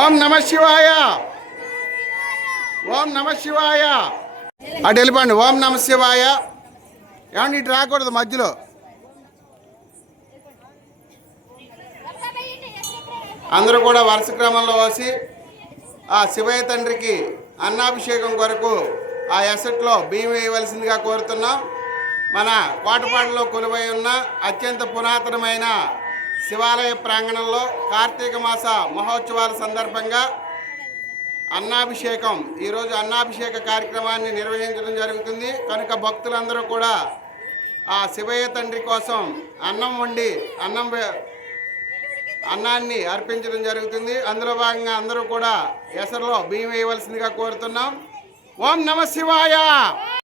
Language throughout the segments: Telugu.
ఓం నమ శివాయ. ఓం నమ శివాయ. అటు వెళ్ళిపోండి. ఓం నమ శివాయ. ఏమండి ఇటు రాకూడదు మధ్యలో. అందరూ కూడా వరుస క్రమంలో వసి ఆ శివయ్య తండ్రికి అన్నాభిషేకం కొరకు ఆ ఎసట్లో బియ్యం వేయవలసిందిగా కోరుతున్నాం. మన కోటపాడులో కొలువై ఉన్న అత్యంత పురాతనమైన శివాలయ ప్రాంగణంలో కార్తీక మాస మహోత్సవాల సందర్భంగా అన్నాభిషేకం. ఈరోజు అన్నాభిషేక కార్యక్రమాన్ని నిర్వహించడం జరుగుతుంది. కనుక భక్తులందరూ కూడా ఆ శివయ్య తండ్రి కోసం అన్నం వండి అన్నం అన్నాన్ని అర్పించడం జరుగుతుంది. అందులో భాగంగా అందరూ కూడా ఎసరులో బియ్యం వేయవలసిందిగా కోరుతున్నాం. ఓం నమ శివాయ!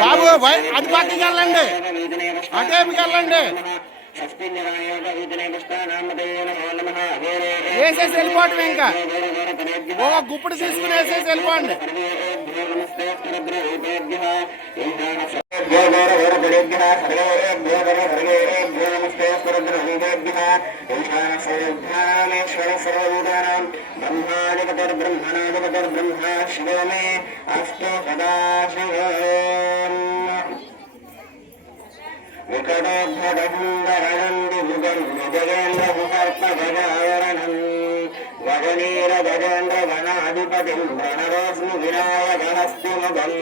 బాబు అటు పక్కకి వెళ్ళండి అటేపుకి వెళ్ళండి వేసేసి వెళ్ళిపోవటం ఇంకా ఓ గుప్పుడు తీసుకుని వేసేసి వెళ్ళిపోండి బ్రహ్మాధిపతిర్బ్రహ్మణాధిపతిర్బ్రహ్మ శివో మే అస్తు సదాశివం వికటోద్ధరందరణంది విజయేంద్రసర్పగజావరణం గజనీర గజేంద్ర గణాధిపతిం ప్రణరోస్మి వినాయకహస్తి ముఖం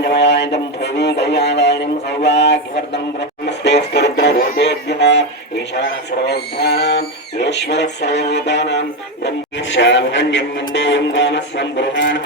ബ്രഹ്മണ്യമയായതും ഭൃവി കല്യാണായനും സൗഭാഗ്യവർദ്ധം ബ്രഹ്മസ്തേസ്തുരുദ്രഭൂതേദ്യമാ ഈശാന സർവോദ്ധാനാം ഈശ്വര സർവവേദാനാം ബ്രഹ്മീക്ഷാണം ഗണ്യം വന്ദേയം ഗാനസ്വം ഗൃഹാണ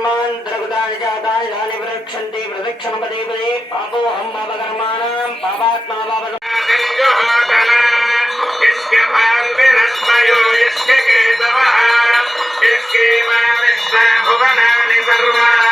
ధర్మాంతరగుతాయజాతాయాని విరక్షంతి ప్రదక్షిణ పదే పదే పాపోహం పాపకర్మాణం పాపాత్మా పాపకర్మ ేతవ భువనాని సర్వా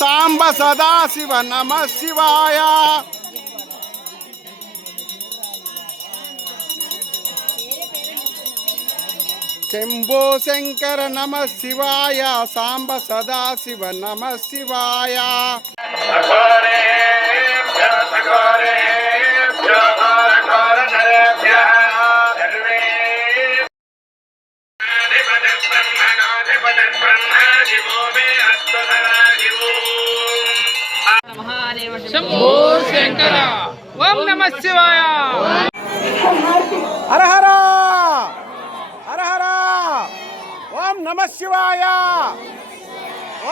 సాంబ సదాశివ నమ శివాయ శంభో శంకర నమ శివాయ సాంబ సదాశివ నమ శివాయ శంభో శంకర ఓం నమ శివాయ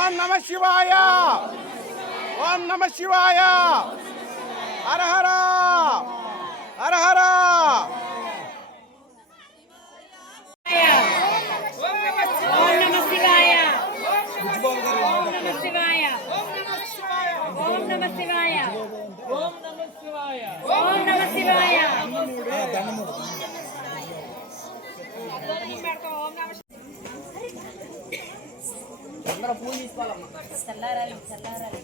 ఓం నమ శివాయ. ఓం నమ శివాయ. హరహర హరహర ఓం నమ చల్లారాలి చల్లారాలి.